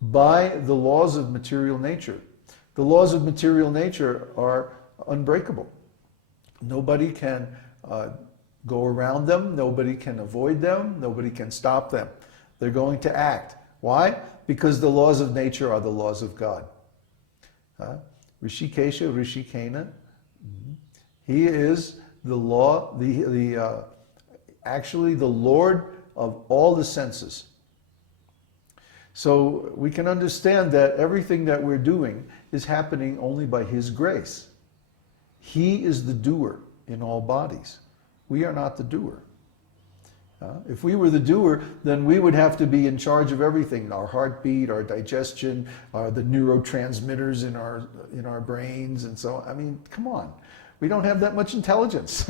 by the laws of material nature. The laws of material nature are unbreakable. Nobody can go around them, nobody can avoid them, nobody can stop them. They're going to act. Why? Because the laws of nature are the laws of God. Rishikesha, Rishikena. He is the law, actually the Lord of all the senses. So we can understand that everything that we're doing is happening only by His grace. He is the doer in all bodies. We are not the doer. If we were the doer, then we would have to be in charge of everything: our heartbeat, our digestion, the neurotransmitters in our brains, and so on. I mean, come on. We don't have that much intelligence.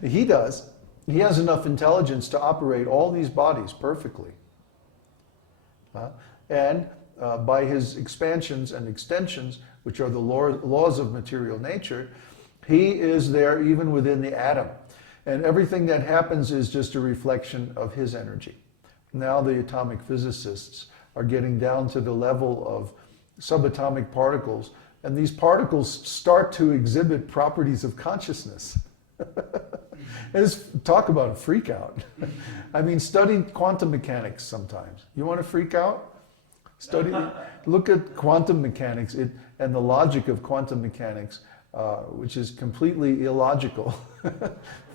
He does. He has enough intelligence to operate all these bodies perfectly. And by His expansions and extensions, which are the laws of material nature, He is there even within the atom. And everything that happens is just a reflection of His energy. Now the atomic physicists are getting down to the level of subatomic particles, and these particles start to exhibit properties of consciousness. Talk about a freak out. I mean, study quantum mechanics sometimes. You want to freak out? Look at quantum mechanics and the logic of quantum mechanics, which is completely illogical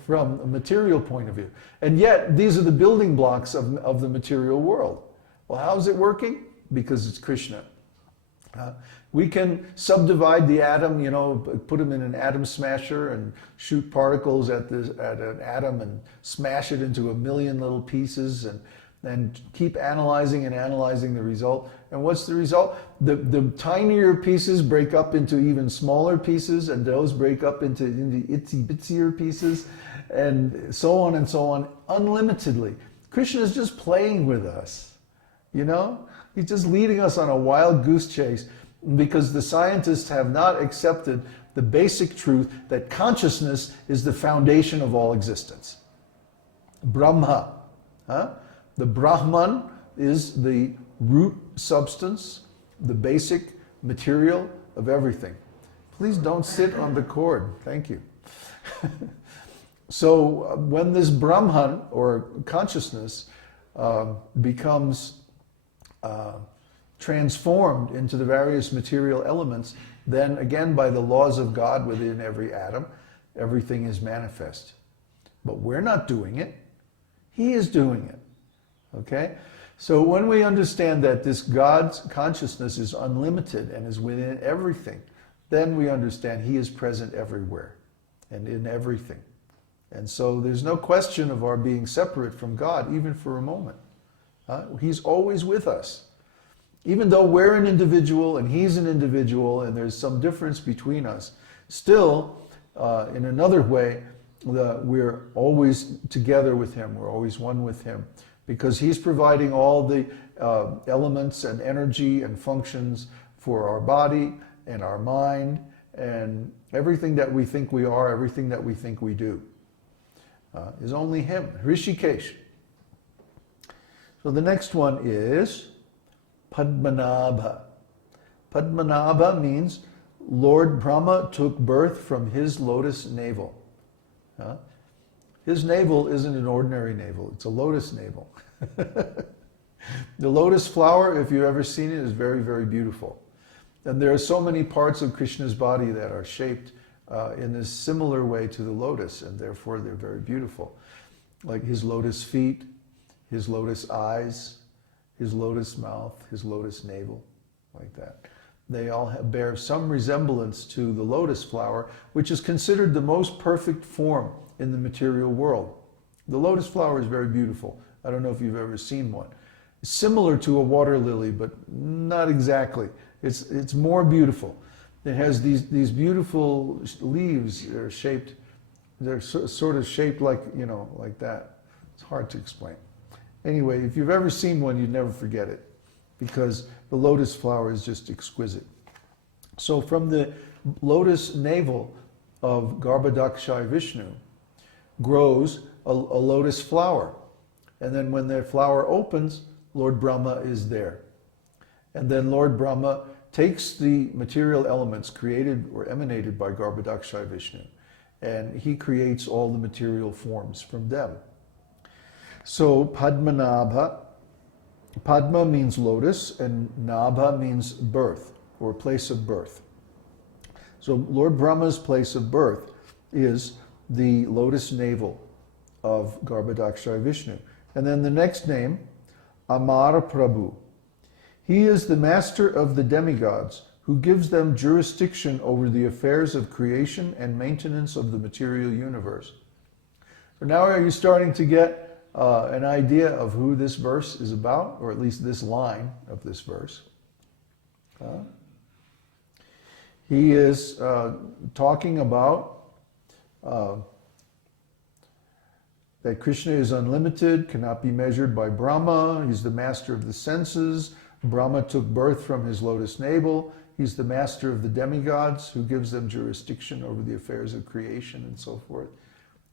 from a material point of view. And yet, these are the building blocks of the material world. Well, how is it working? Because it's Krishna. We can subdivide the atom, put them in an atom smasher and shoot particles at an atom and smash it into a million little pieces and keep analyzing and analyzing the result. And what's the result? The tinier pieces break up into even smaller pieces, and those break up into itsy bitsier pieces, and so on, unlimitedly. Krishna is just playing with us, He's just leading us on a wild goose chase, because the scientists have not accepted the basic truth that consciousness is the foundation of all existence. Brahma. The Brahman is the root substance, the basic material of everything. Please don't sit on the cord. Thank you. So when this Brahman, or consciousness, becomes transformed into the various material elements, then again, by the laws of God within every atom, everything is manifest. But we're not doing it. He is doing it. Okay? So when we understand that this God's consciousness is unlimited and is within everything, then we understand He is present everywhere and in everything. And so there's no question of our being separate from God, even for a moment. He's always with us. Even though we're an individual and He's an individual and there's some difference between us, still, in another way, we're always together with Him. We're always one with Him, because He's providing all the elements and energy and functions for our body and our mind and everything that we think we are, everything that we think we do, is only Him. Rishikesh. So the next one is Padmanabha. Padmanabha means Lord Brahma took birth from His lotus navel. His navel isn't an ordinary navel, it's a lotus navel. The lotus flower, if you've ever seen it, is very, very beautiful. And there are so many parts of Krishna's body that are shaped in a similar way to the lotus, and therefore they're very beautiful. Like His lotus feet, His lotus eyes, His lotus mouth, His lotus navel, like that. They all bear some resemblance to the lotus flower, which is considered the most perfect form in the material world. The lotus flower is very beautiful. I don't know if you've ever seen one. It's similar to a water lily, but not exactly. It's more beautiful. It has these beautiful leaves. They're shaped. They're sort of shaped like like that. It's hard to explain. Anyway, if you've ever seen one, you'd never forget it, because the lotus flower is just exquisite. So from the lotus navel of Garbhodakshayi Vishnu grows a lotus flower. And then when the flower opens, Lord Brahma is there. And then Lord Brahma takes the material elements created or emanated by Garbhodakshaya Vishnu, and he creates all the material forms from them. So Padmanabha, Padma means lotus, and Nabha means birth, or place of birth. So Lord Brahma's place of birth is the lotus navel of Garbhodakshaya Vishnu. And then the next name, Amara Prabhu. He is the master of the demigods who gives them jurisdiction over the affairs of creation and maintenance of the material universe. So now are you starting to get an idea of who this verse is about, or at least this line of this verse? He is talking about that Krishna is unlimited, cannot be measured by Brahma. He's the master of the senses. Brahma took birth from his lotus navel. He's the master of the demigods who gives them jurisdiction over the affairs of creation and so forth.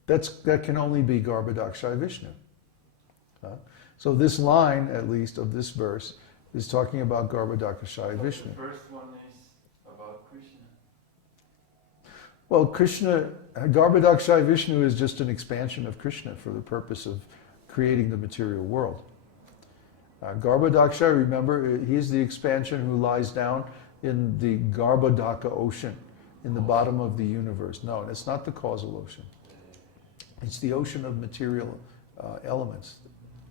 That can only be Garbhodakshaya Vishnu. So this line, at least, of this verse is talking about Garbhodakshaya Vishnu. The first one is about Krishna. Well, Krishna, Garbhodakshaya Vishnu is just an expansion of Krishna for the purpose of creating the material world. Garbhodakshaya, remember, he's the expansion who lies down in the Garbhodaka ocean, in the bottom of the universe. No, it's not the causal ocean. It's the ocean of material elements,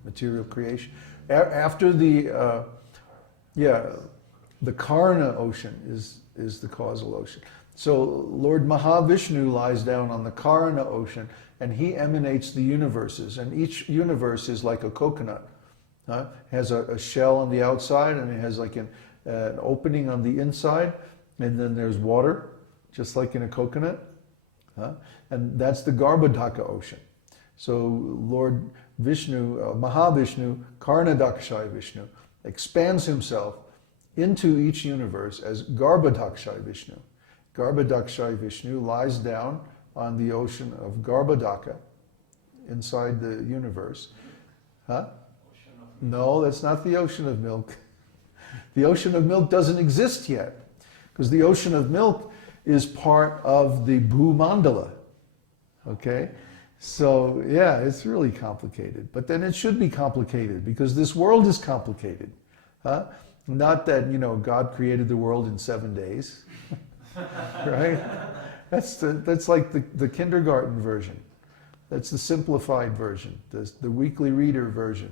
material creation. After the Karna ocean is the causal ocean. So Lord Mahavishnu lies down on the Karna ocean, and he emanates the universes, and each universe is like a coconut. Has a shell on the outside, and it has like an opening on the inside, and then there's water, just like in a coconut. And that's the Garbhodaka ocean. So Lord Vishnu, Mahavishnu, Karnadakshaya Vishnu, expands himself into each universe as Garbhodakshaya Vishnu. Garbhodakshaya Vishnu lies down on the ocean of Garbhodaka inside the universe. No, that's not the ocean of milk. The ocean of milk doesn't exist yet, because the ocean of milk is part of the Bhumandala. Okay? So, yeah, it's really complicated. But then it should be complicated, because this world is complicated. Not that, God created the world in 7 days. Right? That's like the kindergarten version. That's the simplified version, the weekly reader version,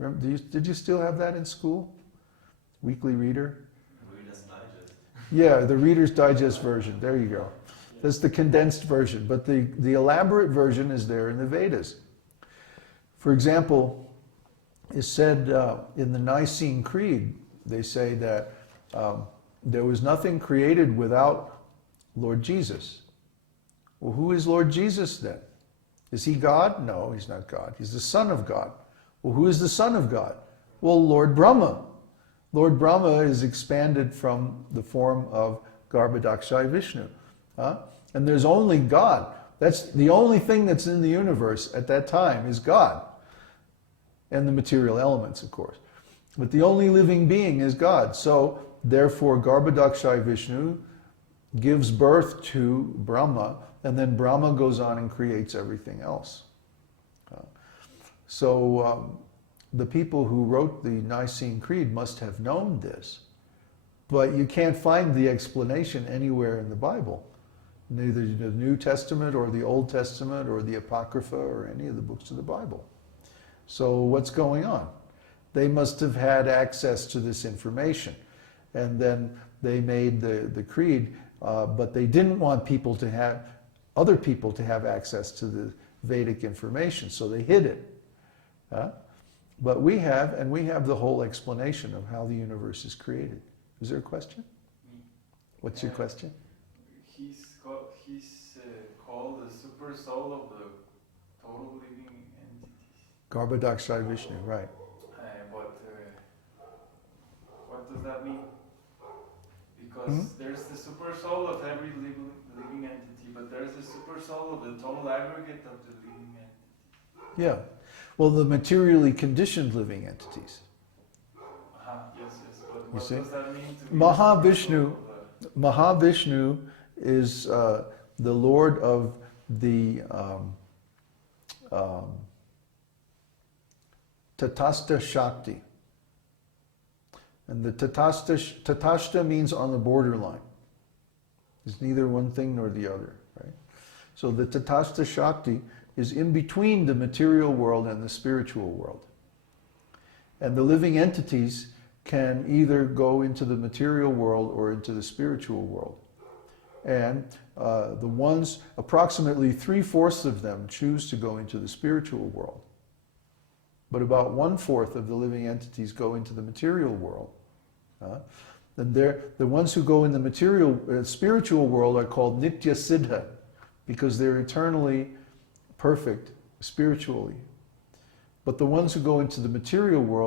did you still have that in school? Weekly reader? Reader's Digest. Yeah, the Reader's Digest version, there you go. That's the condensed version, but the elaborate version is there in the Vedas. For example, it's said in the Nicene Creed, they say that there was nothing created without Lord Jesus. Well, who is Lord Jesus then? Is he God? No, he's not God. He's the Son of God. Well, who is the Son of God? Well, Lord Brahma. Lord Brahma is expanded from the form of Garbhodakshaya Vishnu. And there's only God. That's the only thing that's in the universe at that time is God. And the material elements, of course. But the only living being is God. So, therefore, Garbhodakshaya Vishnu gives birth to Brahma, and then Brahma goes on and creates everything else. So the people who wrote the Nicene Creed must have known this, but you can't find the explanation anywhere in the Bible, neither the New Testament or the Old Testament or the Apocrypha or any of the books of the Bible. So what's going on? They must have had access to this information, and then they made the creed, but they didn't want other people to have access to the Vedic information, so they hid it. But we have the whole explanation of how the universe is created. Is there a question? What's your question? He's called the super soul of the total living entities. Garbhodakshaya Vishnu, right. What does that mean? Because there's the super soul of every living entity, but there's the super soul of the total aggregate of the living entity. Yeah. Well, the materially conditioned living entities. Yes, yes. But You what see? does that mean to be Mahavishnu, the Mahavishnu is the Lord of the Tatastha Shakti. And the Tatastha means on the borderline. It's neither one thing nor the other, right? So the Tatastha Shakti is in between the material world and the spiritual world. And the living entities can either go into the material world or into the spiritual world. And the ones, approximately 3/4 of them choose to go into the spiritual world. But about 1/4 of the living entities go into the material world. And the ones who go in the material, spiritual world are called Nitya Siddha, because they're eternally perfect spiritually. But the ones who go into the material world